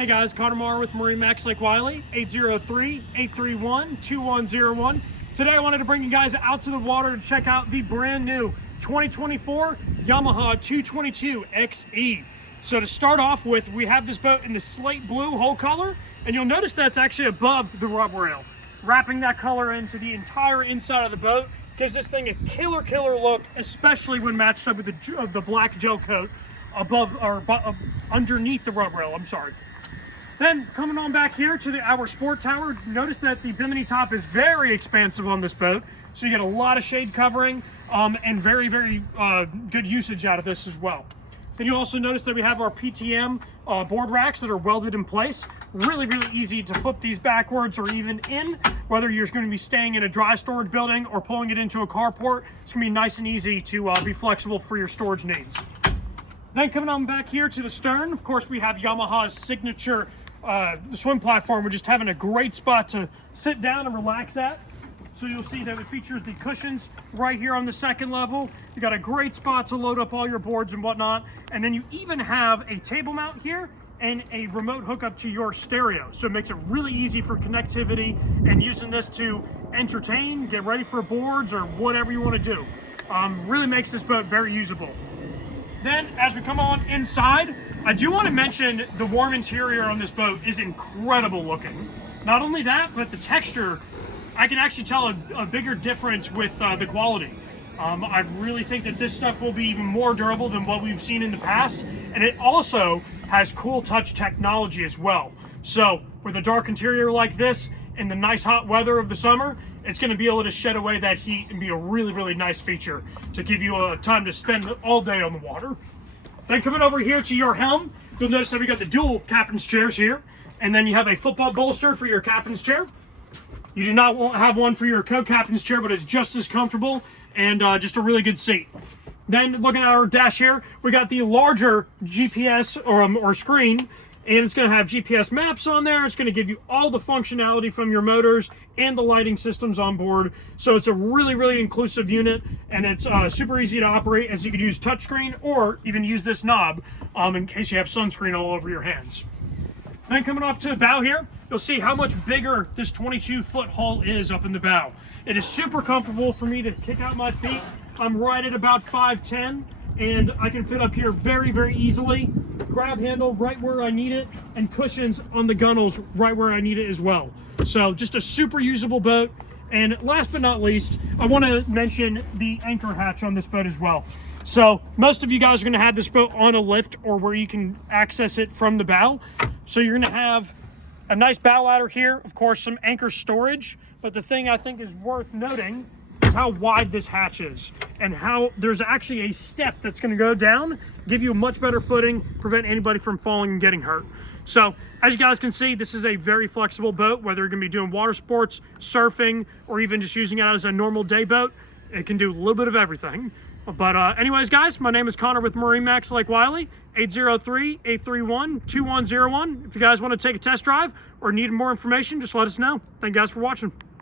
Hey guys, Connor Marr with MarineMax Lake Wylie, 803-831-2101. Today I wanted to bring you guys out to the water to check out the brand new 2024 Yamaha 222XE. So to start off with, we have this boat in the slate blue hull color, and you'll notice that's actually above the rub rail. Wrapping that color into the entire inside of the boat gives this thing a killer look, especially when matched up with the black gel coat above or underneath the rub rail. I'm sorry. Then coming on back here to our sport tower, notice that the bimini top is very expansive on this boat, so you get a lot of shade covering and very good usage out of this as well. Then you also notice that we have our PTM board racks that are welded in place. Really easy to flip these backwards or even in, whether you're going to be staying in a dry storage building or pulling it into a carport. It's going to be nice and easy to be flexible for your storage needs. Then coming on back here to the stern, of course, we have Yamaha's signature swim platform. We're just having a great spot to sit down and relax at. So you'll see that it features the cushions right here on the second level. You got a great spot to load up all your boards and whatnot. And then you even have a table mount here and a remote hookup to your stereo. So it makes it really easy for connectivity and using this to entertain, get ready for boards or whatever you want to do. Really makes this boat very usable. Then as we come on inside, I do want to mention the warm interior on this boat is incredible looking. Not only that, but the texture, I can actually tell a bigger difference with the quality. I really think that this stuff will be even more durable than what we've seen in the past. And it also has cool touch technology as well. So with a dark interior like this in the nice hot weather of the summer, it's going to be able to shed away that heat and be a really nice feature to give you time to spend all day on the water. Then coming over here to your helm, you'll notice that we got the dual captain's chairs here, and then you have a football bolster for your captain's chair. You do not have one for your co-captain's chair, but it's just as comfortable and just a really good seat. Then looking at our dash here, we got the larger GPS or screen, and it's going to have GPS maps on there. It's going to give you all the functionality from your motors and the lighting systems on board. So it's a really inclusive unit, and it's super easy to operate, as you could use touchscreen or even use this knob in case you have sunscreen all over your hands. Then coming up to the bow here, you'll see how much bigger this 22-foot hull is up in the bow. It is super comfortable for me to kick out my feet. I'm right at about 5'10", and I can fit up here very easily. Grab handle right where I need it, and cushions on the gunnels right where I need it as well. So just a super usable boat. And last but not least, I want to mention the anchor hatch on this boat as well. So most of you guys are going to have this boat on a lift or where you can access it from the bow. So you're going to have a nice bow ladder here, of course, some anchor storage. But the thing I think is worth noting is how wide this hatch is and how there's actually a step that's going to go down, give you a much better footing, prevent anybody from falling and getting hurt. So as you guys can see, this is a very flexible boat, whether you're going to be doing water sports, surfing, or even just using it as a normal day boat. It can do a little bit of everything. But anyways, guys, my name is Connor with MarineMax Lake Wylie, 803-831-2101. If you guys want to take a test drive or need more information, just let us know. Thank you guys for watching.